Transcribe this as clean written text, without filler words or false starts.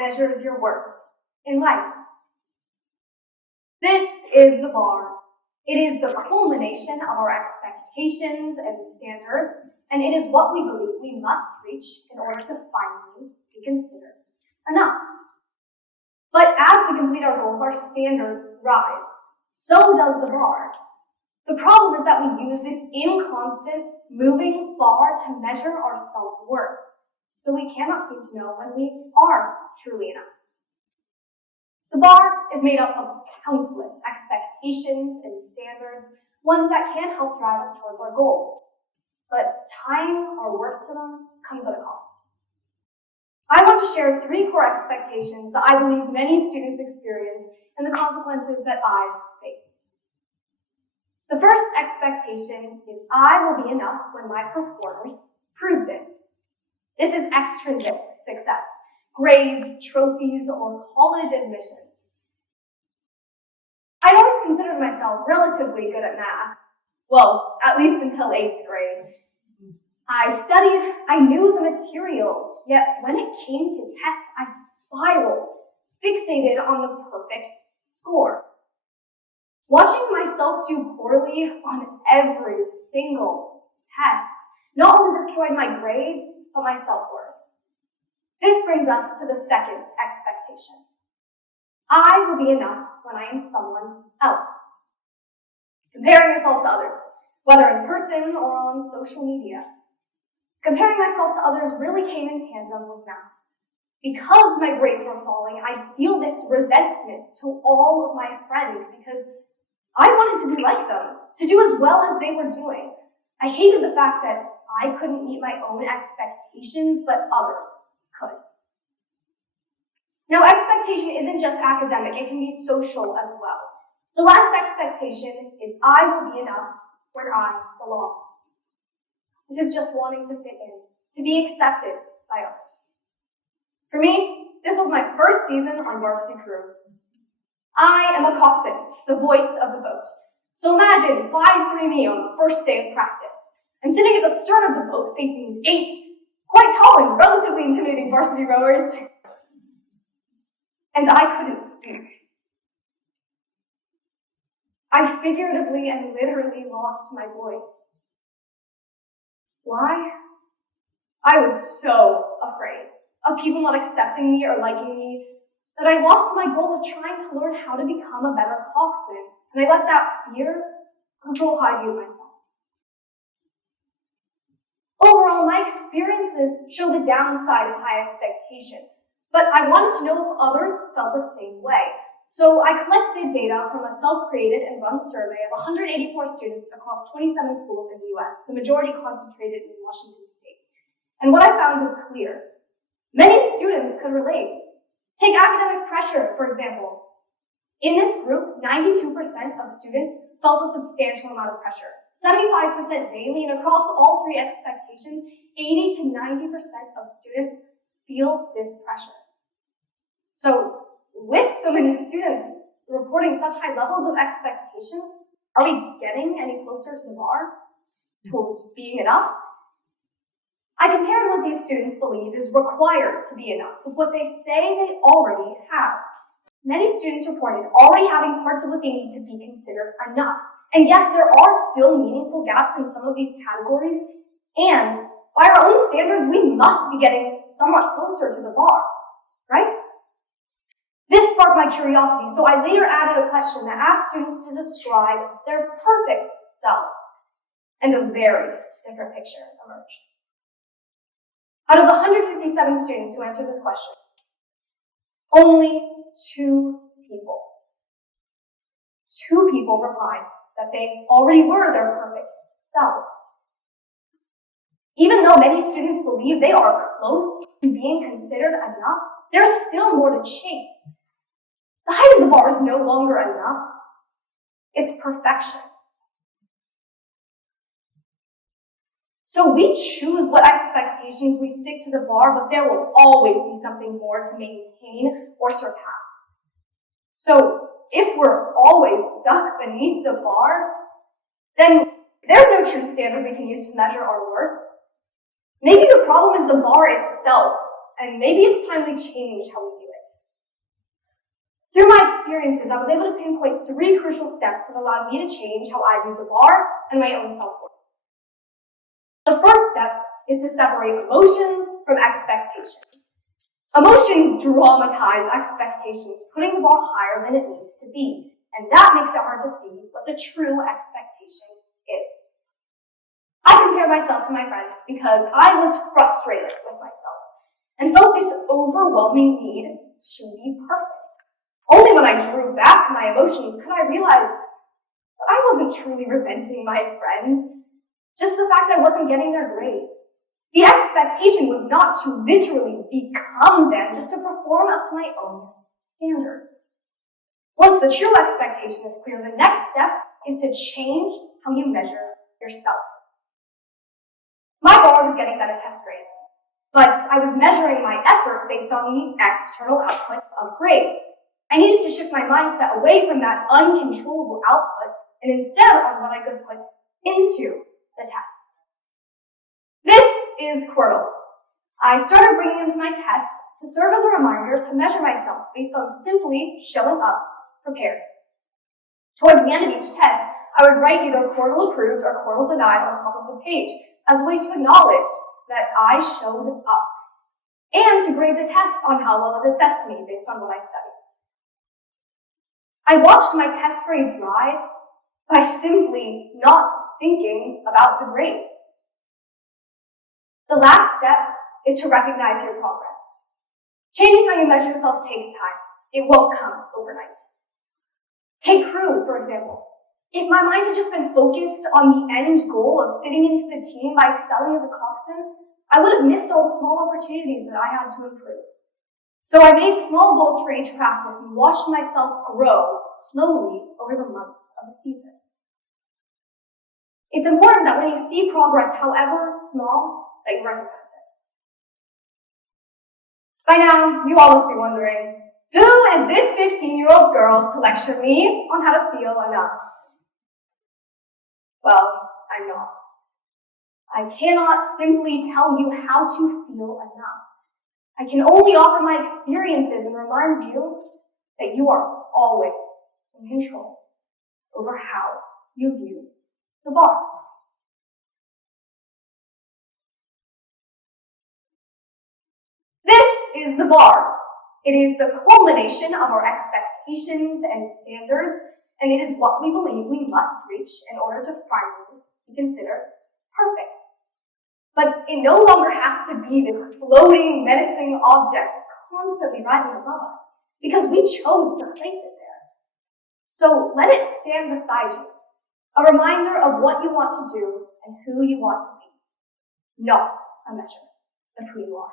measures your worth in life. This is the bar. It is the culmination of our expectations and standards, and it is what we believe we must reach in order to finally be considered enough. But as we complete our goals, our standards rise. So does the bar. The problem is that we use this inconstant, moving bar to measure our self-worth, so we cannot seem to know when we are truly enough. The bar is made up of countless expectations and standards, ones that can help drive us towards our goals. But tying our worth to them comes at a cost. I want to share 3 core expectations that I believe many students experience and the consequences that I've faced. The first expectation is I will be enough when my performance proves it. This is extrinsic success, grades, trophies, or college admissions. I'd always considered myself relatively good at math. Well, at least until 8th grade. I studied, I knew the material, yet when it came to tests, I spiraled, fixated on the perfect score. Watching myself do poorly on every single test not only destroyed my grades, but my self-worth. This brings us to the second expectation. I will be enough when I am someone else. Comparing yourself to others, whether in person or on social media. Comparing myself to others really came in tandem with math. Because my grades were falling, I'd feel this resentment to all of my friends because I wanted to be like them, to do as well as they were doing. I hated the fact that I couldn't meet my own expectations, but others could. Now, expectation isn't just academic, it can be social as well. The last expectation is I will be enough where I belong. This is just wanting to fit in, to be accepted by others. For me, this was my first season on Varsity Crew. I am a coxswain, the voice of the boat. So imagine 5'3" me on the first day of practice. I'm sitting at the stern of the boat facing these 8 quite tall and relatively intimidating varsity rowers. And I couldn't speak. I figuratively and literally lost my voice. Why? I was so afraid of people not accepting me or liking me that I lost my goal of trying to learn how to become a better coxswain, and I let that fear control how I viewed myself. Overall, my experiences show the downside of high expectation, but I wanted to know if others felt the same way. So I collected data from a self-created and run survey of 184 students across 27 schools in the US, the majority concentrated in Washington state. And what I found was clear. Many students could relate. Take academic pressure, for example. In this group, 92% of students felt a substantial amount of pressure, 75% daily, and across all 3 expectations, 80 to 90% of students feel this pressure. So, with so many students reporting such high levels of expectation, are we getting any closer to the bar, towards being enough? I compared what these students believe is required to be enough with what they say they already have. Many students reported already having parts of what they need to be considered enough. And yes, there are still meaningful gaps in some of these categories, and by our own standards, we must be getting somewhat closer to the bar, right? This sparked my curiosity, so I later added a question that asked students to describe their perfect selves, and a very different picture emerged. Out of the 157 students who answered this question, only 2 people replied that they already were their perfect selves. Even though many students believe they are close to being considered enough, there's still more to chase. The height of the bar is no longer enough. It's perfection. So we choose what expectations we stick to the bar, but there will always be something more to maintain or surpass. So if we're always stuck beneath the bar, then there's no true standard we can use to measure our worth. Maybe the problem is the bar itself, and maybe it's time we change how we view it. Through my experiences, I was able to pinpoint 3 crucial steps that allowed me to change how I viewed the bar and my own self-worth. The first step is to separate emotions from expectations. Emotions dramatize expectations, putting the bar higher than it needs to be, and that makes it hard to see what the true expectation is. I compare myself to my friends because I was frustrated with myself and felt this overwhelming need to be perfect. Only when I drew back my emotions could I realize that I wasn't truly resenting my friends, just the fact I wasn't getting their grades. The expectation was not to literally become them, just to perform up to my own standards. Once the true expectation is clear, the next step is to change how you measure yourself. My bar was getting better test grades, but I was measuring my effort based on the external outputs of grades. I needed to shift my mindset away from that uncontrollable output and instead on what I could put into the tests. This is Quirtle. I started bringing them to my tests to serve as a reminder to measure myself based on simply showing up prepared. Towards the end of each test, I would write either Quirtle approved or Quirtle denied on top of the page as a way to acknowledge that I showed up and to grade the test on how well it assessed me based on what I studied. I watched my test grades rise by simply not thinking about the grades. The last step is to recognize your progress. Changing how you measure yourself takes time. It won't come overnight. Take crew, for example. If my mind had just been focused on the end goal of fitting into the team by excelling as a coxswain, I would have missed all the small opportunities that I had to improve. So I made small goals for each practice and watched myself grow slowly over the months of the season. It's important that when you see progress, however small, that you recognize it. By now, you all must be wondering, who is this 15-year-old girl to lecture me on how to feel enough? Well, I'm not. I cannot simply tell you how to feel enough. I can only offer my experiences and remind you that you are always in control over how you view the bar. This is the bar. It is the culmination of our expectations and standards, and it is what we believe we must reach in order to finally be considered perfect. But it no longer has to be the floating, menacing object constantly rising above us, because we chose to place it there. So let it stand beside you, a reminder of what you want to do and who you want to be, not a measure of who you are.